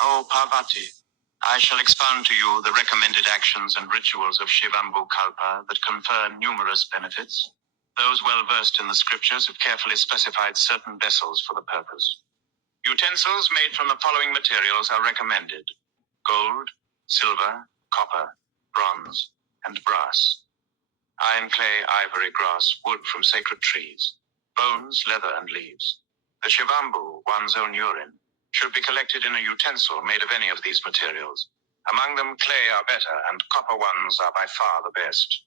O Parvati, I shall expound to you the recommended actions and rituals of Shivambu Kalpa that confer numerous benefits. Those well versed in the scriptures have carefully specified certain vessels for the purpose. Utensils made from the following materials are recommended: gold, silver, copper, bronze, and brass. Iron, clay, ivory, grass, wood from sacred trees, bones, leather, and leaves. The Shivambu, one's own urine, should be collected in a utensil made of any of these materials. Among them, clay are better, and copper ones are by far the best.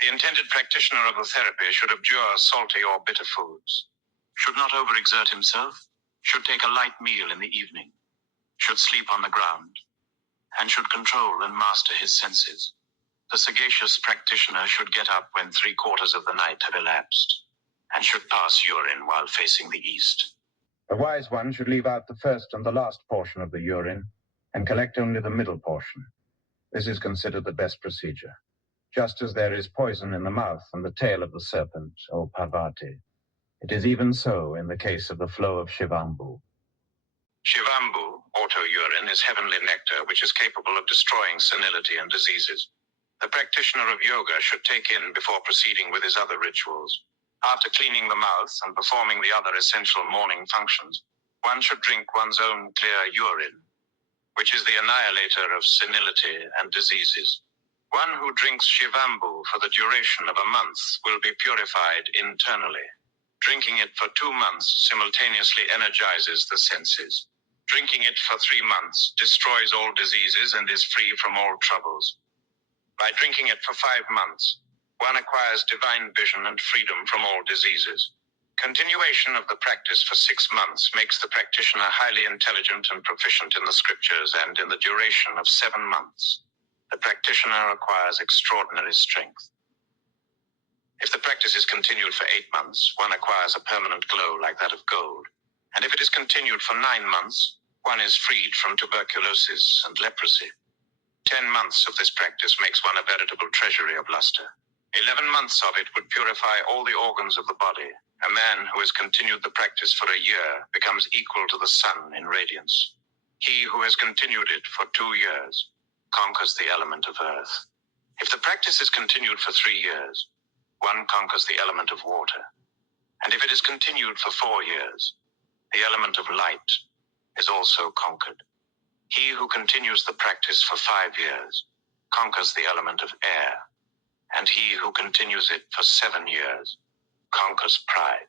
The intended practitioner of the therapy should abjure salty or bitter foods, should not overexert himself, should take a light meal in the evening, should sleep on the ground, and should control and master his senses. The sagacious practitioner should get up when 3/4 of the night have elapsed, and should pass urine while facing the east. The wise one should leave out the first and the last portion of the urine and collect only the middle portion. This is considered the best procedure. Just as there is poison in the mouth and the tail of the serpent, O Parvati, it is even so in the case of the flow of Shivambu. Shivambu, auto-urine, is heavenly nectar which is capable of destroying senility and diseases. The practitioner of yoga should take in before proceeding with his other rituals. After cleaning the mouth and performing the other essential morning functions, one should drink one's own clear urine, which is the annihilator of senility and diseases. One who drinks Shivambu for the duration of a month will be purified internally. Drinking it for 2 months simultaneously energizes the senses. Drinking it for 3 months destroys all diseases and is free from all troubles. By drinking it for 5 months, one acquires divine vision and freedom from all diseases. Continuation of the practice for 6 months makes the practitioner highly intelligent and proficient in the scriptures, and in the duration of 7 months, the practitioner acquires extraordinary strength. If the practice is continued for 8 months, one acquires a permanent glow like that of gold. And if it is continued for 9 months, one is freed from tuberculosis and leprosy. 10 months of this practice makes one a veritable treasury of luster. 11 months of it would purify all the organs of the body. A man who has continued the practice for a year becomes equal to the sun in radiance. He who has continued it for 2 years conquers the element of earth. If the practice is continued for 3 years, one conquers the element of water. And if it is continued for 4 years, the element of light is also conquered. He who continues the practice for 5 years conquers the element of air, and he who continues it for 7 years conquers pride.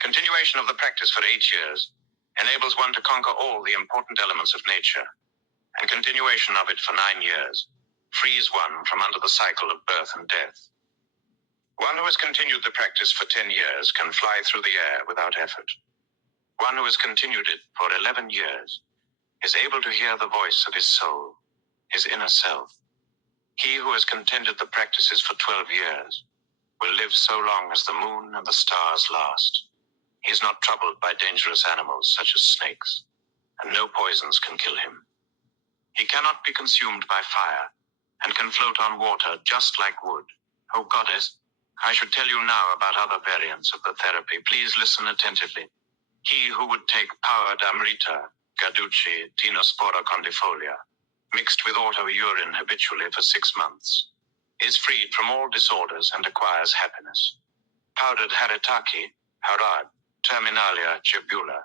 Continuation of the practice for 8 years enables one to conquer all the important elements of nature, and continuation of it for 9 years frees one from under the cycle of birth and death. One who has continued the practice for 10 years can fly through the air without effort. One who has continued it for 11 years is able to hear the voice of his soul, his inner self. He who has contended the practices for 12 years will live so long as the moon and the stars last. He is not troubled by dangerous animals such as snakes, and no poisons can kill him. He cannot be consumed by fire, and can float on water just like wood. O goddess, I should tell you now about other variants of the therapy. Please listen attentively. He who would take power d'amrita, Gaducci, Tinospora condifolia, mixed with auto-urine habitually for 6 months, is freed from all disorders and acquires happiness. Powdered haritaki, harad, terminalia, chebula,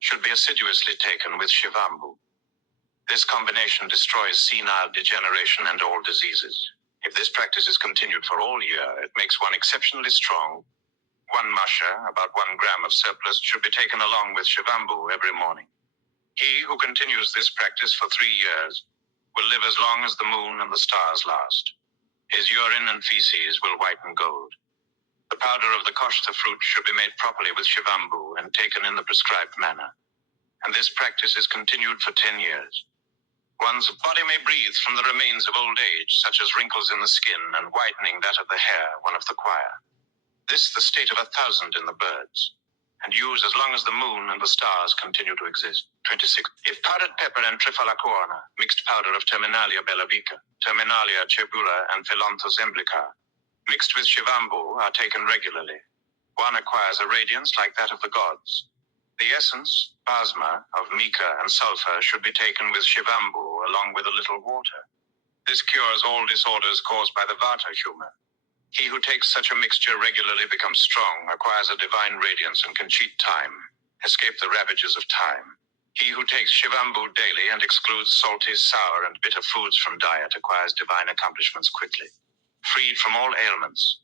should be assiduously taken with Shivambu. This combination destroys senile degeneration and all diseases. If this practice is continued for all year, it makes one exceptionally strong. 1 masha, about 1 gram of surplus, should be taken along with Shivambu every morning. He who continues this practice for 3 years will live as long as the moon and the stars last. His urine and feces will whiten gold. The powder of the koshta fruit should be made properly with Shivambu and taken in the prescribed manner. And this practice is continued for 10 years. One's body may breathe from the remains of old age, such as wrinkles in the skin and whitening that of the hair, one of the choir. This the state of 1,000 in the birds, and use as long as the moon and the stars continue to exist. 26. If powdered pepper and trifalacuona, mixed powder of Terminalia bellavica, Terminalia chebula, and Philonthus emblica, mixed with Shivambu, are taken regularly, one acquires a radiance like that of the gods. The essence, plasma, of mica and sulfur should be taken with shivambu along with a little water. This cures all disorders caused by the vata humor. He who takes such a mixture regularly becomes strong, acquires a divine radiance, and can cheat time, escape the ravages of time. He who takes shivambu daily and excludes salty, sour, and bitter foods from diet acquires divine accomplishments quickly. Freed from all ailments,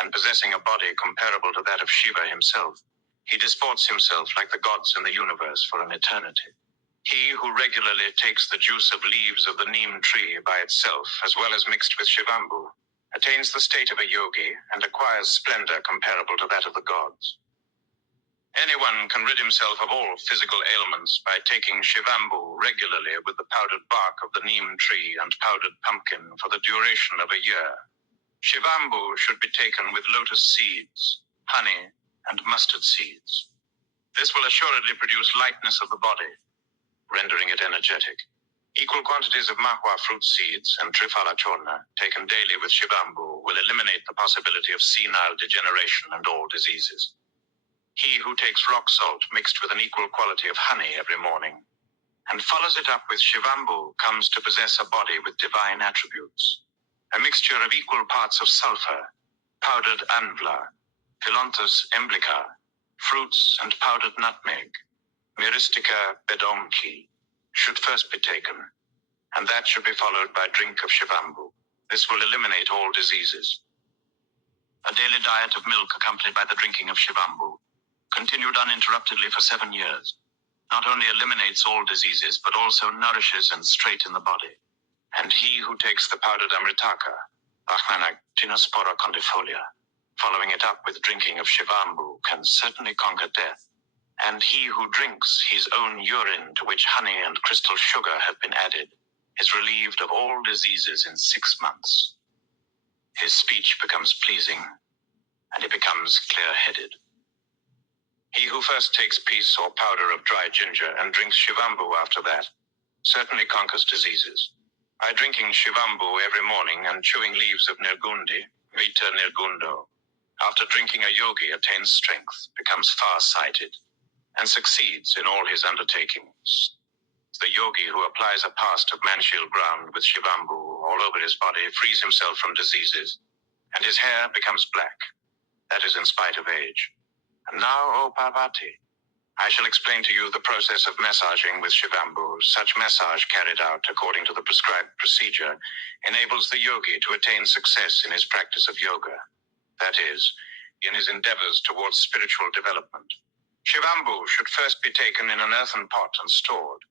and possessing a body comparable to that of Shiva himself, he disports himself like the gods in the universe for an eternity. He who regularly takes the juice of leaves of the neem tree by itself, as well as mixed with shivambu, attains the state of a yogi and acquires splendor comparable to that of the gods. Anyone can rid himself of all physical ailments by taking shivambu regularly with the powdered bark of the neem tree and powdered pumpkin for the duration of a year. Shivambu should be taken with lotus seeds, honey, and mustard seeds. This will assuredly produce lightness of the body, rendering it energetic. Equal quantities of mahua fruit seeds and triphala churna taken daily with shivambu will eliminate the possibility of senile degeneration and all diseases. He who takes rock salt mixed with an equal quality of honey every morning and follows it up with shivambu comes to possess a body with divine attributes. A mixture of equal parts of sulfur, powdered anvla, Phylonthus emblica, fruits and powdered nutmeg, Myristica bedomki, should first be taken, and that should be followed by drink of shivambu. This will eliminate all diseases. A daily diet of milk accompanied by the drinking of shivambu, continued uninterruptedly for 7 years, not only eliminates all diseases, but also nourishes and straightens the body. And he who takes the powdered amritaka, Achmana tinospora condifolia, following it up with drinking of shivambu, can certainly conquer death. And he who drinks his own urine, to which honey and crystal sugar have been added, is relieved of all diseases in 6 months. His speech becomes pleasing, and he becomes clear-headed. He who first takes piece or powder of dry ginger and drinks shivambu after that, certainly conquers diseases. By drinking shivambu every morning and chewing leaves of nirgundi, vita nirgundo, after drinking a yogi attains strength, becomes far-sighted, and succeeds in all his undertakings. The yogi who applies a past of manshil ground with shivambu all over his body frees himself from diseases, and his hair becomes black. That is in spite of age. And now, O Parvati, I shall explain to you the process of massaging with shivambu. Such massage carried out according to the prescribed procedure enables the yogi to attain success in his practice of yoga. That is, in his endeavors towards spiritual development. Shivambu should first be taken in an earthen pot and stored.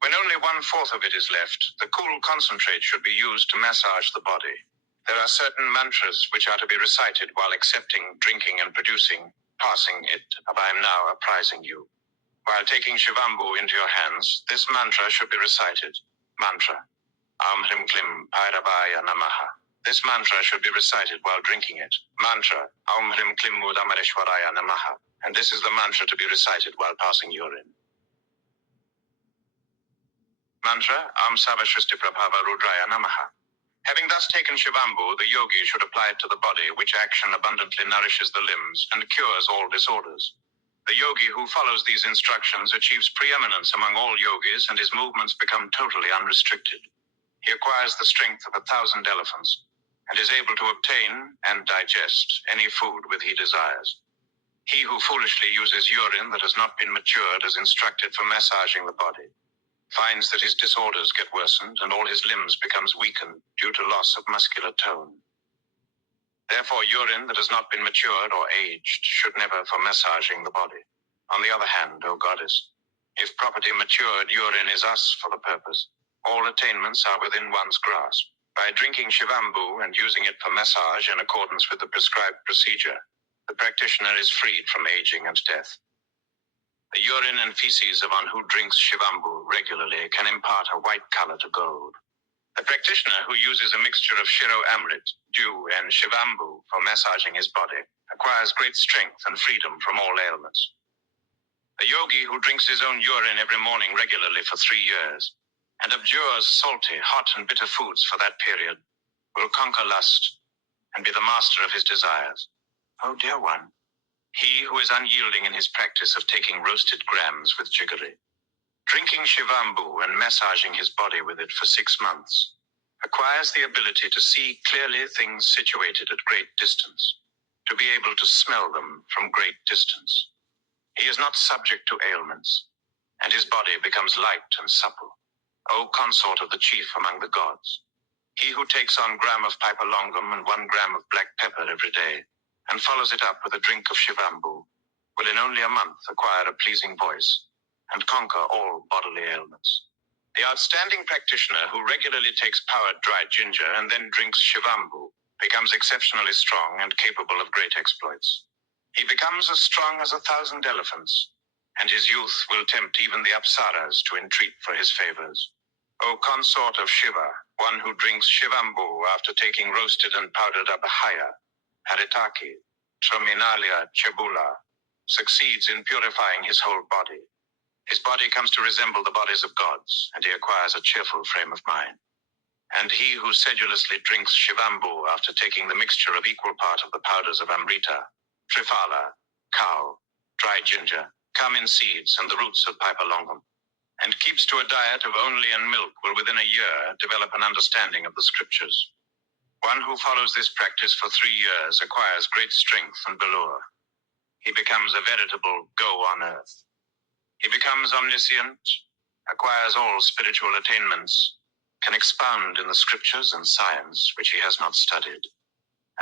When only 1/4 of it is left, the cool concentrate should be used to massage the body. There are certain mantras which are to be recited while accepting, drinking, and producing, passing it, of I am now apprising you. While taking shivambu into your hands, this mantra should be recited. Mantra. Am Hrim Klim Bhairavaya Namaha. This mantra should be recited while drinking it. Mantra. Om Hrim Klim Mudamareshwaraya Namaha. And this is the mantra to be recited while passing urine. Mantra. Am Savashristi Prabhava Rudraya Namaha. Having thus taken shivambu, the yogi should apply it to the body, which action abundantly nourishes the limbs and cures all disorders. The yogi who follows these instructions achieves preeminence among all yogis, and his movements become totally unrestricted. He acquires the strength of 1,000 elephants, and is able to obtain and digest any food which he desires. He who foolishly uses urine that has not been matured as instructed for massaging the body finds that his disorders get worsened and all his limbs becomes weakened due to loss of muscular tone. Therefore, urine that has not been matured or aged should never for massaging the body. On the other hand, O goddess, if properly matured urine is us for the purpose, all attainments are within one's grasp. By drinking shivambu and using it for massage in accordance with the prescribed procedure, the practitioner is freed from aging and death. The urine and feces of one who drinks shivambu regularly can impart a white color to gold. The practitioner who uses a mixture of shiro amrit, dew, and shivambu for massaging his body acquires great strength and freedom from all ailments. The yogi who drinks his own urine every morning regularly for 3 years and abjures salty, hot, and bitter foods for that period will conquer lust and be the master of his desires. Oh, dear one, He who is unyielding in his practice of taking roasted grams with jiggery, drinking shivambu and massaging his body with it for 6 months, acquires the ability to see clearly things situated at great distance, to be able to smell them from great distance. He is not subject to ailments, and his body becomes light and supple. O consort of the chief among the gods, he who takes on gram of pipalongum and 1 gram of black pepper every day, and follows it up with a drink of shivambu, will in only a month acquire a pleasing voice, and conquer all bodily ailments. The outstanding practitioner who regularly takes powdered dried ginger and then drinks shivambu becomes exceptionally strong and capable of great exploits. He becomes as strong as 1,000 elephants, and his youth will tempt even the apsaras to entreat for his favors. O consort of Shiva, one who drinks shivambu after taking roasted and powdered abhaya, haritaki, traminalia chabula, succeeds in purifying his whole body. His body comes to resemble the bodies of gods, and he acquires a cheerful frame of mind. And he who sedulously drinks shivambu after taking the mixture of equal part of the powders of amrita, triphala, cow, dry ginger, cumin seeds, and the roots of pipalongum, and keeps to a diet of only and milk, will within a year develop an understanding of the scriptures. One who follows this practice for 3 years acquires great strength and velour. He becomes a veritable go on earth. He becomes omniscient, acquires all spiritual attainments, can expound in the scriptures and science which he has not studied,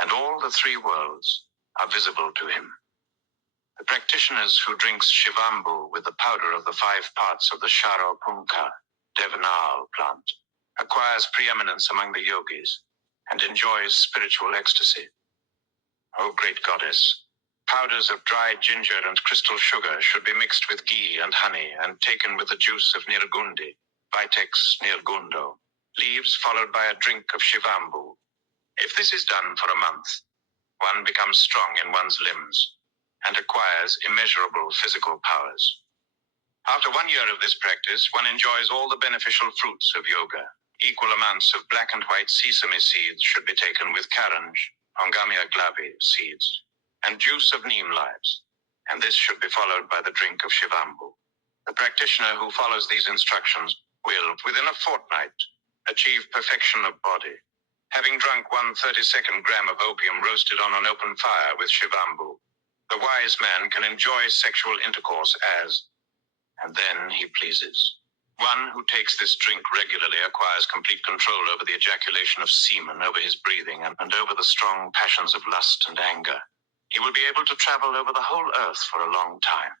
and all the 3 worlds are visible to him. The practitioners who drinks shivambu with the powder of the 5 parts of the Sharapunka, Devanal plant, acquires preeminence among the yogis, and enjoys spiritual ecstasy. O great goddess, powders of dried ginger and crystal sugar should be mixed with ghee and honey and taken with the juice of nirgundi, Vitex nirgundo, leaves followed by a drink of shivambu. If this is done for a month, one becomes strong in one's limbs and acquires immeasurable physical powers. After 1 year of this practice, one enjoys all the beneficial fruits of yoga. Equal amounts of black and white sesame seeds should be taken with karanj, Pongamia glavi seeds, and juice of neem leaves, and this should be followed by the drink of shivambu. The practitioner who follows these instructions will, within a fortnight, achieve perfection of body. Having drunk 1/32 gram of opium roasted on an open fire with shivambu, the wise man can enjoy sexual intercourse as, and then he pleases. One who takes this drink regularly acquires complete control over the ejaculation of semen, over his breathing, and over the strong passions of lust and anger. He will be able to travel over the whole earth for a long time.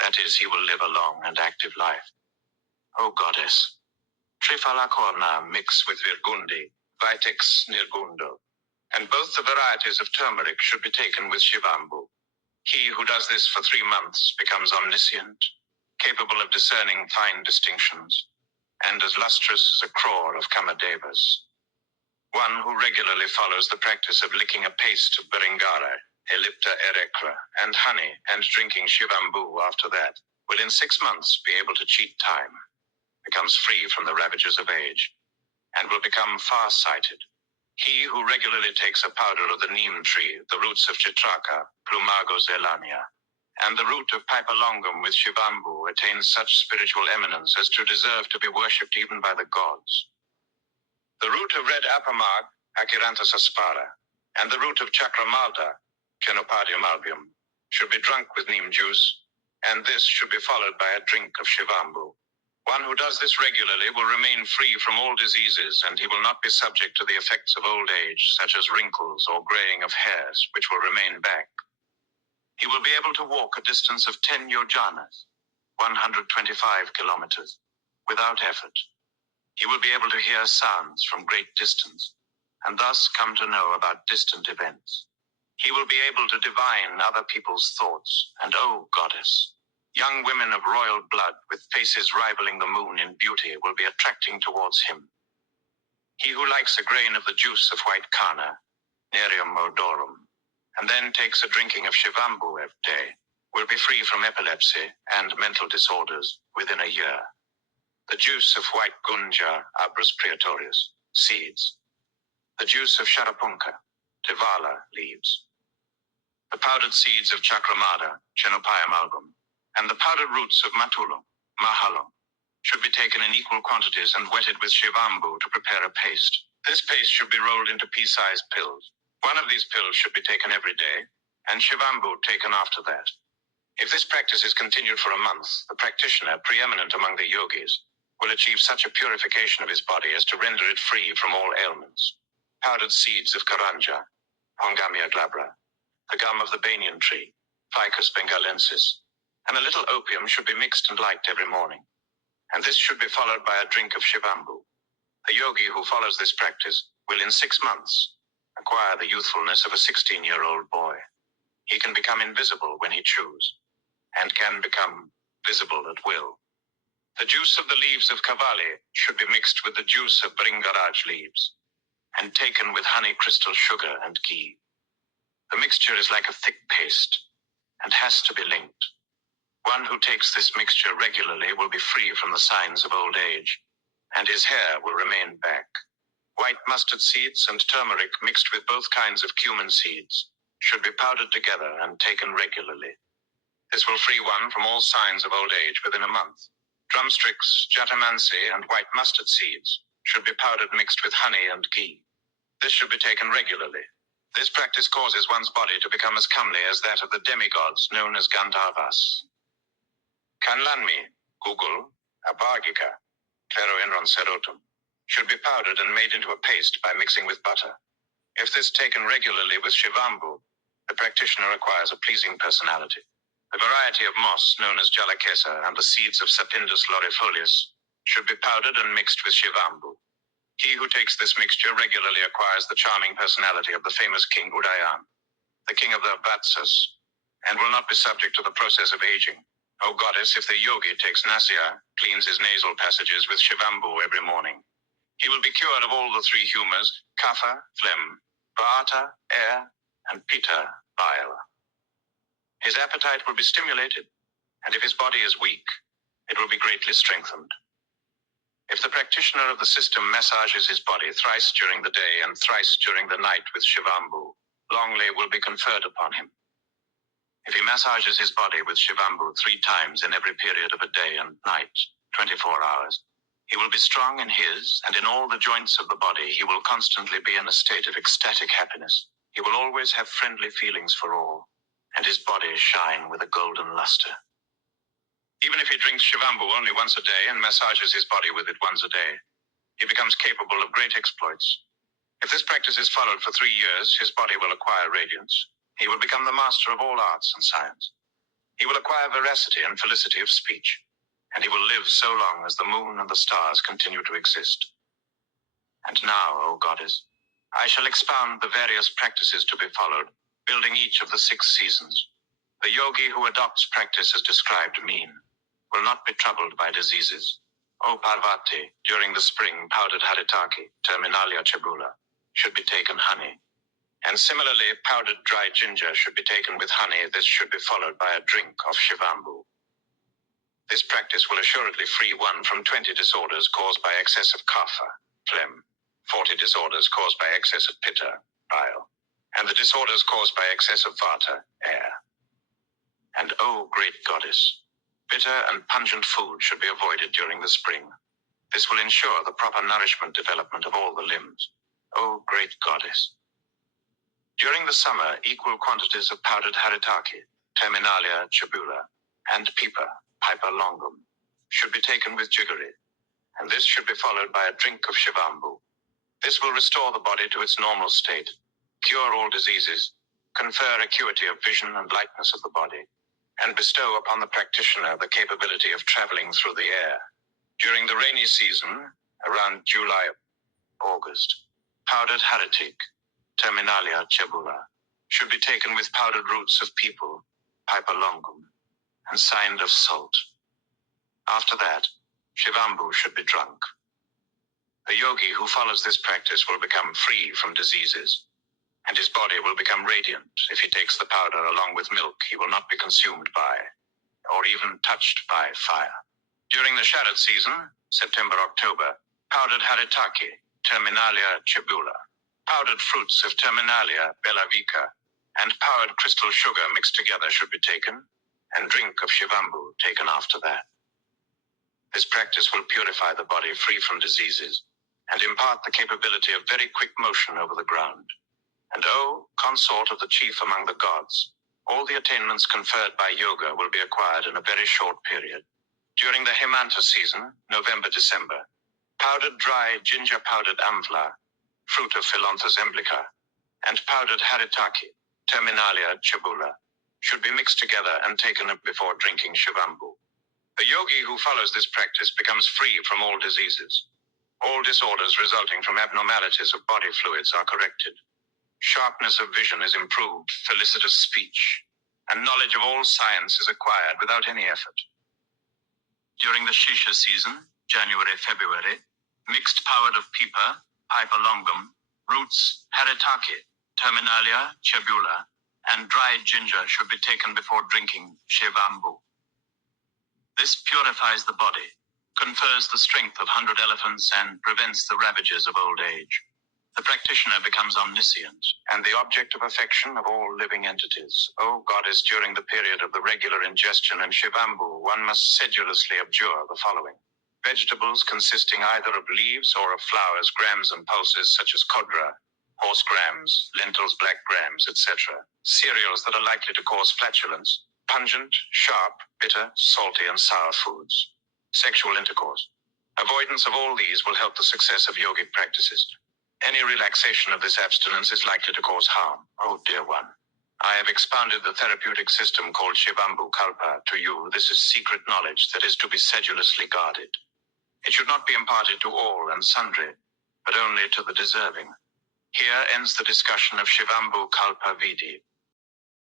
That is, he will live a long and active life. O goddess, Trifalakorna mix with Virgundi, Vitex nirgundo, and both the varieties of turmeric should be taken with shivambu. He who does this for 3 months becomes omniscient, capable of discerning fine distinctions, and as lustrous as a crore of kamadevas. One who regularly follows the practice of licking a paste of beringara, Ellipta erecra, and honey, and drinking shivambu after that, will in 6 months be able to cheat time, becomes free from the ravages of age, and will become far-sighted. He who regularly takes a powder of the neem tree, the roots of chitraka, Plumago zelania, and the root of pipalongum with shivambu attains such spiritual eminence as to deserve to be worshipped even by the gods. The root of red apamag, Acheranthus aspara, and the root of chakramalda, Chenopodium albium, should be drunk with neem juice, and this should be followed by a drink of shivambu. One who does this regularly will remain free from all diseases, and he will not be subject to the effects of old age, such as wrinkles or graying of hairs, which will remain back. He will be able to walk a distance of 10 yojanas, 125 kilometers, without effort. He will be able to hear sounds from great distance, and thus come to know about distant events. He will be able to divine other people's thoughts, and O goddess, young women of royal blood with faces rivaling the moon in beauty will be attracting towards him. He who likes a grain of the juice of white kana, Nerium odorum, and then takes a drinking of shivambu every day, will be free from epilepsy and mental disorders within a year. The juice of white gunja, Abrus praetorius, seeds. The juice of sharapunka, Tivala leaves. the powdered seeds of Chakramada, Chenopaiamalgam, and the powdered roots of Matulum, Mahalam, should be taken in equal quantities and wetted with shivambu to prepare a paste. This paste should be rolled into pea-sized pills. One of these pills should be taken every day, and shivambu taken after that. If this practice is continued for a month, the practitioner, preeminent among the yogis, will achieve such a purification of his body as to render it free from all ailments. Powdered seeds of karanja, Hongamia glabra, the gum of the banyan tree, Ficus bengalensis, and a little opium should be mixed and liked every morning. And this should be followed by a drink of shivambu. The yogi who follows this practice will in 6 months acquire the youthfulness of a 16-year-old boy. He can become invisible when he chooses, and can become visible at will. The juice of the leaves of kavali should be mixed with the juice of bringaraj leaves, and taken with honey, crystal sugar, and ghee. The mixture is like a thick paste, and has to be linked. One who takes this mixture regularly will be free from the signs of old age, and his hair will remain back. White mustard seeds and turmeric mixed with both kinds of cumin seeds should be powdered together and taken regularly. This will free one from all signs of old age within a month. Drumsticks, jatamansi, and white mustard seeds should be powdered mixed with honey and ghee. This should be taken regularly. This practice causes one's body to become as comely as that of the demigods known as Gandharvas. Kanlanmi, Google, Abhagika, Cleroenron serotum, should be powdered and made into a paste by mixing with butter. If this taken regularly with shivambu, the practitioner acquires a pleasing personality. The variety of moss known as jalakesa and the seeds of Sapindus laurifolius should be powdered and mixed with shivambu. He who takes this mixture regularly acquires the charming personality of the famous king Udayan, the king of the Vatsas, and will not be subject to the process of aging. O goddess, if the yogi takes nasya, cleans his nasal passages with shivambu every morning, he will be cured of all the 3 humors, kapha, phlegm, vata, air, and pitta, bile. His appetite will be stimulated, and if his body is weak, it will be greatly strengthened. If the practitioner of the system massages his body thrice during the day and thrice during the night with shivambu, long lay will be conferred upon him. If he massages his body with shivambu 3 times in every period of a day and night, 24 hours, he will be strong in his and in all the joints of the body. He will constantly be in a state of ecstatic happiness. He will always have friendly feelings for all, and his body shine with a golden luster. Even if he drinks shivambu only once a day and massages his body with it once a day, he becomes capable of great exploits. If this practice is followed for 3 years, his body will acquire radiance. He will become the master of all arts and science. He will acquire veracity and felicity of speech, and he will live so long as the moon and the stars continue to exist. And now, O goddess, I shall expound the various practices to be followed, building each of the 6 seasons. The yogi who adopts practice as described mean will not be troubled by diseases. O Parvati, during the spring, powdered haritaki, Terminalia cebula, should be taken honey. And similarly, powdered dry ginger should be taken with honey. This should be followed by a drink of shivambu. This practice will assuredly free one from 20 disorders caused by excess of kapha, phlegm, 40 disorders caused by excess of pitta, bile, and the disorders caused by excess of vata, air. And O great goddess, bitter and pungent food should be avoided during the spring. This will ensure the proper nourishment development of all the limbs. O great goddess. During the summer, equal quantities of powdered haritaki, Terminalia cebula, and pipa, Piper longum, should be taken with jiggery, and this should be followed by a drink of shivambu. This will restore the body to its normal state, cure all diseases, confer acuity of vision and lightness of the body, and bestow upon the practitioner the capability of traveling through the air. During the rainy season, around July, August, powdered haritik, Terminalia cebula, should be taken with powdered roots of peepal, Piper longum, and signed of salt. After that, shivambu should be drunk. The yogi who follows this practice will become free from diseases, and his body will become radiant. If he takes the powder along with milk, he will not be consumed by, or even touched by, fire. During the sharad season, September-October, powdered haritaki, Terminalia cebula, powdered fruits of Terminalia bellavica, and powdered crystal sugar mixed together should be taken, and drink of Shivambu taken after that. This practice will purify the body free from diseases and impart the capability of very quick motion over the ground. And O, consort of the chief among the gods, all the attainments conferred by yoga will be acquired in a very short period. During the Hemanta season, November-December, powdered dry ginger-powdered amla, fruit of Phylonthus emblica, and powdered haritaki, Terminalia cebula, should be mixed together and taken up before drinking Shivambu. The yogi who follows this practice becomes free from all diseases. All disorders resulting from abnormalities of body fluids are corrected. Sharpness of vision is improved, felicitous speech, and knowledge of all science is acquired without any effort. During the Shisha season, January-February, mixed powder of pipa, Piper longum, roots, haritaki, Terminalia cebula, and dried ginger should be taken before drinking Shivambu. This purifies the body, confers the strength of 100 elephants, and prevents the ravages of old age. The practitioner becomes omniscient and the object of affection of all living entities. O goddess, during the period of the regular ingestion and Shivambu, one must sedulously abjure the following: vegetables consisting either of leaves or of flowers, grams and pulses such as kodra, horse grams, lentils, black grams, etc. Cereals that are likely to cause flatulence, pungent, sharp, bitter, salty, and sour foods. Sexual intercourse. Avoidance of all these will help the success of yogic practices. Any relaxation of this abstinence is likely to cause harm. Oh, dear one. I have expounded the therapeutic system called Shivambu Kalpa to you. This is secret knowledge that is to be sedulously guarded. It should not be imparted to all and sundry, but only to the deserving. Here ends the discussion of Shivambu Kalpa Vidi.